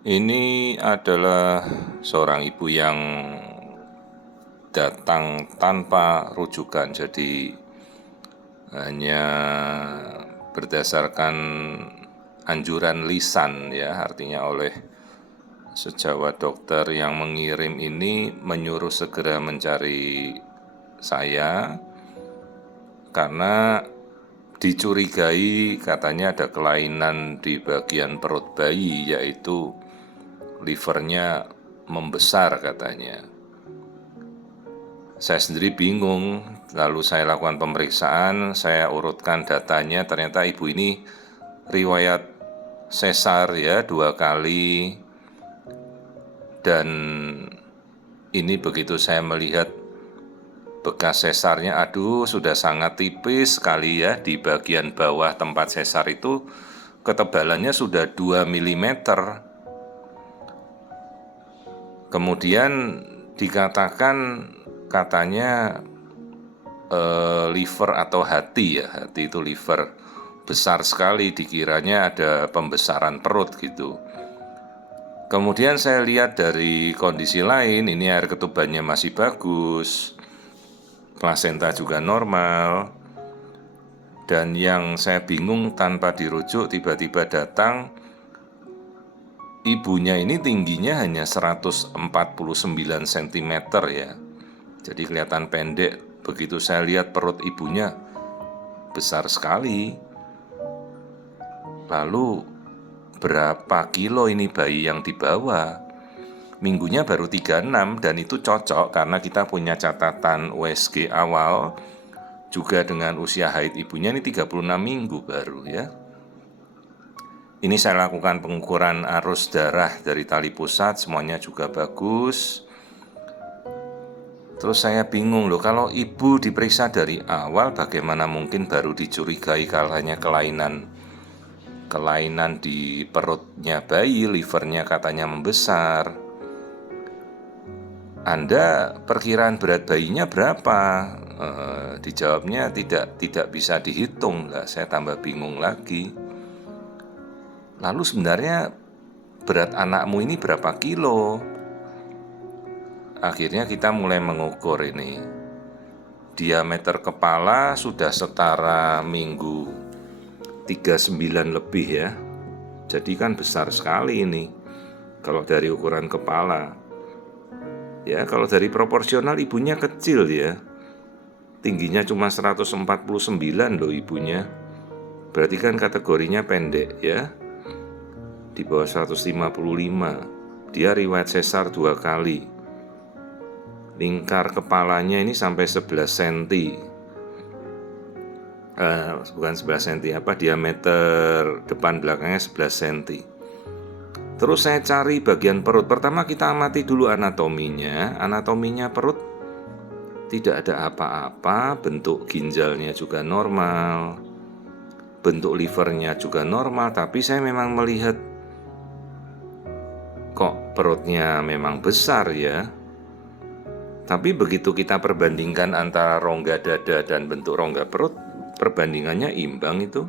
Ini adalah seorang ibu yang datang tanpa rujukan, jadi hanya berdasarkan anjuran lisan ya, artinya oleh sejawat dokter yang mengirim ini menyuruh segera mencari saya karena dicurigai katanya ada kelainan di bagian perut bayi, yaitu livernya membesar katanya. Saya sendiri bingung, lalu saya lakukan pemeriksaan, saya urutkan datanya, ternyata ibu ini riwayat sesar ya 2 kali, dan ini begitu saya melihat bekas sesarnya, aduh sudah sangat tipis sekali ya, di bagian bawah tempat sesar itu ketebalannya sudah 2 mm. Kemudian dikatakan katanya liver atau hati ya, hati itu liver besar sekali, dikiranya ada pembesaran perut gitu. Kemudian saya lihat dari kondisi lain, ini air ketubannya masih bagus, plasenta juga normal, dan yang saya bingung tanpa dirujuk tiba-tiba datang ibunya ini tingginya hanya 149 cm ya. Jadi kelihatan pendek. Begitu saya lihat perut ibunya besar sekali. Lalu berapa kilo ini bayi yang dibawa? Minggunya baru 36 dan itu cocok karena kita punya catatan USG awal juga dengan usia haid ibunya ini 36 minggu baru ya. Ini saya lakukan pengukuran arus darah dari tali pusat, semuanya juga bagus. Terus saya bingung loh, kalau ibu diperiksa dari awal bagaimana mungkin baru dicurigai kalanya kelainan di perutnya bayi, livernya katanya membesar. Anda perkiraan berat bayinya berapa? Dijawabnya tidak bisa dihitung lah. Saya tambah bingung lagi. Lalu sebenarnya berat anakmu ini berapa kilo? Akhirnya kita mulai mengukur ini. Diameter kepala sudah setara minggu 39 lebih ya. Jadi kan besar sekali ini kalau dari ukuran kepala. Ya, kalau dari proporsional ibunya kecil ya. Tingginya cuma 149 loh ibunya. Berarti kan kategorinya pendek ya. Di bawah 155. Dia riwayat sesar 2 kali. Lingkar kepalanya ini sampai 11 cm. Bukan 11 cm, diameter depan belakangnya 11 cm. Terus saya cari bagian perut. Pertama kita amati dulu anatominya. Anatominya perut tidak ada apa-apa, bentuk ginjalnya juga normal, bentuk livernya juga normal, tapi saya memang melihat kok perutnya memang besar ya. Tapi begitu kita perbandingkan antara rongga dada dan bentuk rongga perut, perbandingannya imbang itu.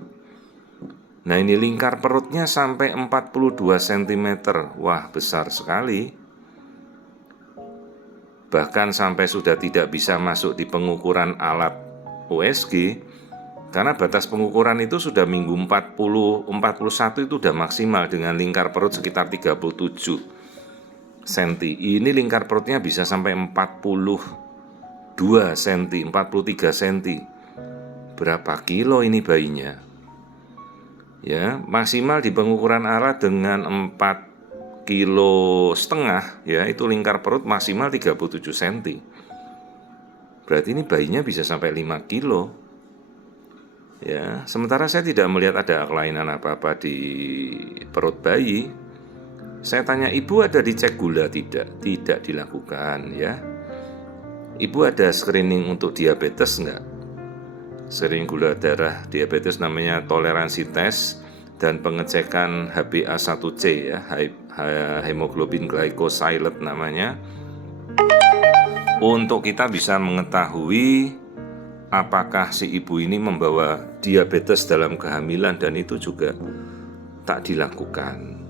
Nah ini lingkar perutnya sampai 42 cm. Wah besar sekali. Bahkan sampai sudah tidak bisa masuk di pengukuran alat USG. Karena batas pengukuran itu sudah minggu 41 itu udah maksimal dengan lingkar perut sekitar 37 cm. Ini lingkar perutnya bisa sampai 42 cm, 43 cm. Berapa kilo ini bayinya? Ya, maksimal di pengukuran alat dengan 4,5 kilo ya, itu lingkar perut maksimal 37 cm. Berarti ini bayinya bisa sampai 5 kilo. Ya, sementara saya tidak melihat ada kelainan apa-apa di perut bayi. Saya tanya, ibu ada dicek gula tidak? Tidak dilakukan ya. Ibu ada screening untuk diabetes enggak? Screening gula darah diabetes namanya toleransi tes dan pengecekan HbA1c ya, hemoglobin glycosylate namanya. Untuk kita bisa mengetahui apakah si ibu ini membawa diabetes dalam kehamilan, dan itu juga tak dilakukan.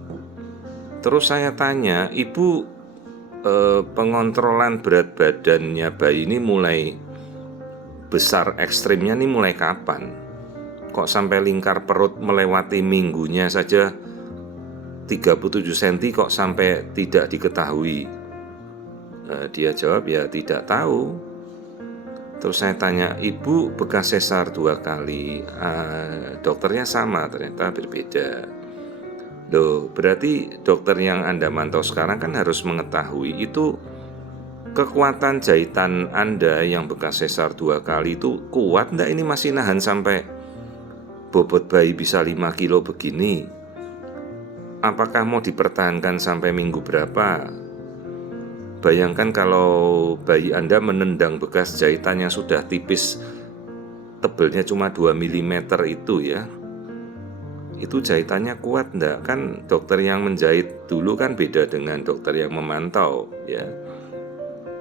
Terus saya tanya, ibu, pengontrolan berat badannya bayi ini mulai besar ekstrimnya ini mulai kapan? Kok sampai lingkar perut melewati minggunya saja 37 cm kok sampai tidak diketahui? Dia jawab ya tidak tahu. Terus saya tanya, ibu bekas sesar 2 kali, dokternya sama, ternyata berbeda. Loh, berarti dokter yang Anda mantau sekarang kan harus mengetahui itu kekuatan jahitan Anda yang bekas sesar 2 kali itu kuat enggak, ini masih nahan sampai bobot bayi bisa 5 kilo begini? Apakah mau dipertahankan sampai minggu berapa? Bayangkan kalau bayi Anda menendang bekas jahitan yang sudah tipis, tebelnya cuma 2 mm itu ya. Itu jahitannya kuat enggak? Kan dokter yang menjahit dulu kan beda dengan dokter yang memantau ya.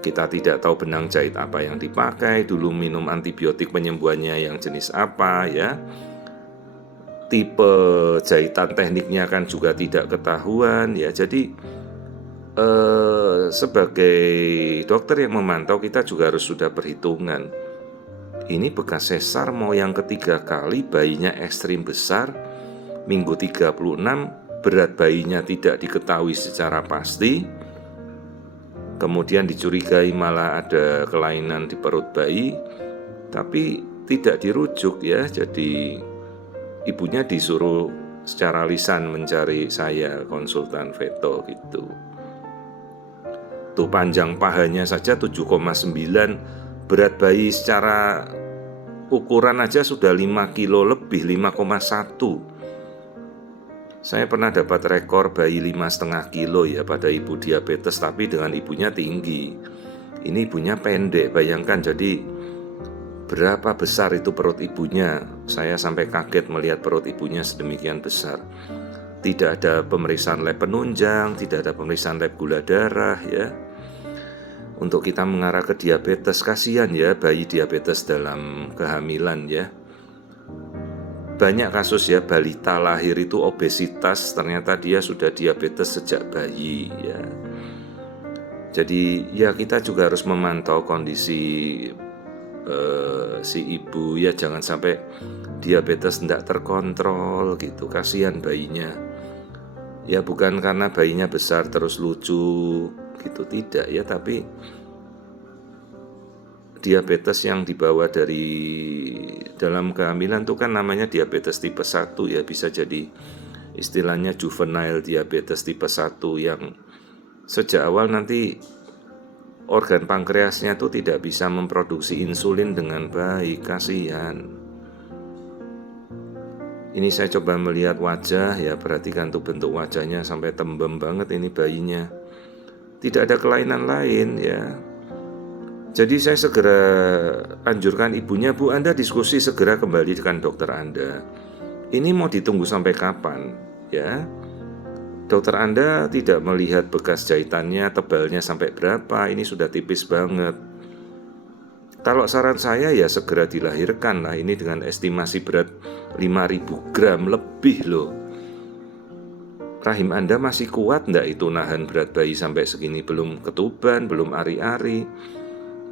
Kita tidak tahu benang jahit apa yang dipakai, dulu minum antibiotik penyembuhannya yang jenis apa ya. Tipe jahitan tekniknya kan juga tidak ketahuan ya. Jadi sebagai dokter yang memantau kita juga harus sudah perhitungan. Ini bekas sesar mau yang ketiga kali, bayinya ekstrim besar, minggu 36, berat bayinya tidak diketahui secara pasti, kemudian dicurigai malah ada kelainan di perut bayi, tapi tidak dirujuk ya. Jadi ibunya disuruh secara lisan mencari saya, konsultan feto gitu. Tuh panjang pahanya saja 7,9, berat bayi secara ukuran aja sudah 5 kilo lebih, 5,1. Saya pernah dapat rekor bayi 5,5 kilo ya pada ibu diabetes, tapi dengan ibunya tinggi. Ini ibunya pendek, bayangkan jadi berapa besar itu perut ibunya. Saya sampai kaget melihat perut ibunya sedemikian besar. Tidak ada pemeriksaan lab penunjang, tidak ada pemeriksaan lab gula darah ya. Untuk kita mengarah ke diabetes, kasihan ya bayi diabetes dalam kehamilan ya. Banyak kasus ya balita lahir itu obesitas, ternyata dia sudah diabetes sejak bayi ya. Jadi ya kita juga harus memantau kondisi si ibu ya, jangan sampai diabetes tidak terkontrol gitu, kasihan bayinya. Ya bukan karena bayinya besar terus lucu gitu, tidak ya, tapi diabetes yang dibawa dari dalam kehamilan itu kan namanya diabetes tipe 1 ya, bisa jadi istilahnya juvenile diabetes tipe 1 yang sejak awal nanti organ pankreasnya itu tidak bisa memproduksi insulin dengan baik, kasihan. Ini saya coba melihat wajah ya, perhatikan tuh bentuk wajahnya sampai tembem banget ini bayinya. Tidak ada kelainan lain ya. Jadi saya segera anjurkan ibunya, Bu, Anda diskusi segera kembali dengan dokter Anda. Ini mau ditunggu sampai kapan ya? Dokter Anda tidak melihat bekas jahitannya tebalnya sampai berapa, ini sudah tipis banget. Kalau saran saya ya segera dilahirkan lah, ini dengan estimasi berat 5.000 gram lebih loh. Rahim Anda masih kuat enggak itu nahan berat bayi sampai segini? Belum ketuban, belum ari-ari.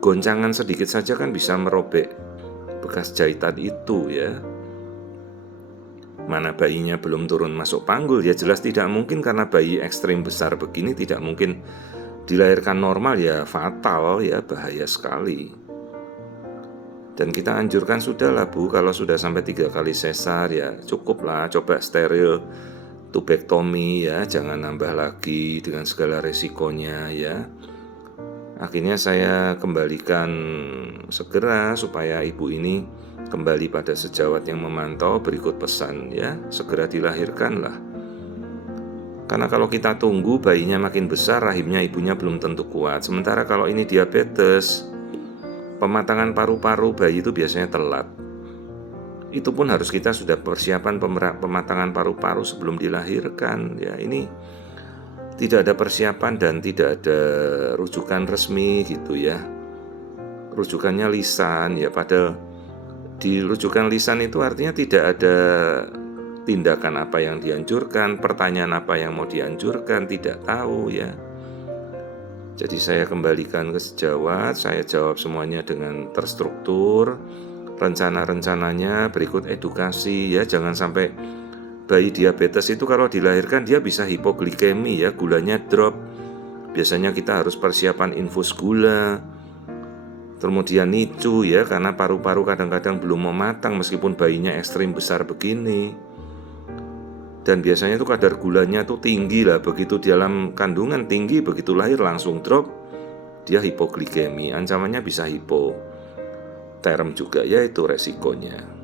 Goncangan sedikit saja kan bisa merobek bekas jahitan itu ya. Mana bayinya belum turun masuk panggul, ya jelas tidak mungkin, karena bayi ekstrim besar begini tidak mungkin dilahirkan normal ya, fatal ya, bahaya sekali. Dan kita anjurkan sudahlah Bu, kalau sudah sampai 3 kali sesar ya cukuplah, coba steril tubektomi ya, jangan nambah lagi dengan segala resikonya ya. Akhirnya saya kembalikan segera supaya ibu ini kembali pada sejawat yang memantau, berikut pesan ya, segera dilahirkanlah. Karena kalau kita tunggu bayinya makin besar, rahimnya ibunya belum tentu kuat. Sementara kalau ini diabetes, pematangan paru-paru bayi itu biasanya telat. Itu pun harus kita sudah persiapan pematangan paru-paru sebelum dilahirkan ya. Ini tidak ada persiapan dan tidak ada rujukan resmi gitu ya. Rujukannya lisan ya, padahal di rujukan lisan itu artinya tidak tindakan apa yang dianjurkan, pertanyaan apa yang mau dianjurkan, tidak tahu ya. Jadi saya kembalikan ke sejawat, saya jawab semuanya dengan terstruktur, rencana-rencananya berikut edukasi ya, jangan sampai bayi diabetes itu kalau dilahirkan dia bisa hipoglikemi ya, gulanya drop. Biasanya kita harus persiapan infus gula, kemudian NICU ya, karena paru-paru kadang-kadang belum mematang meskipun bayinya ekstrim besar begini. Dan biasanya itu kadar gulanya tuh tinggi lah, begitu di dalam kandungan tinggi, begitu lahir langsung drop, dia hipoglikemi, ancamannya bisa hipoterm juga ya, itu resikonya.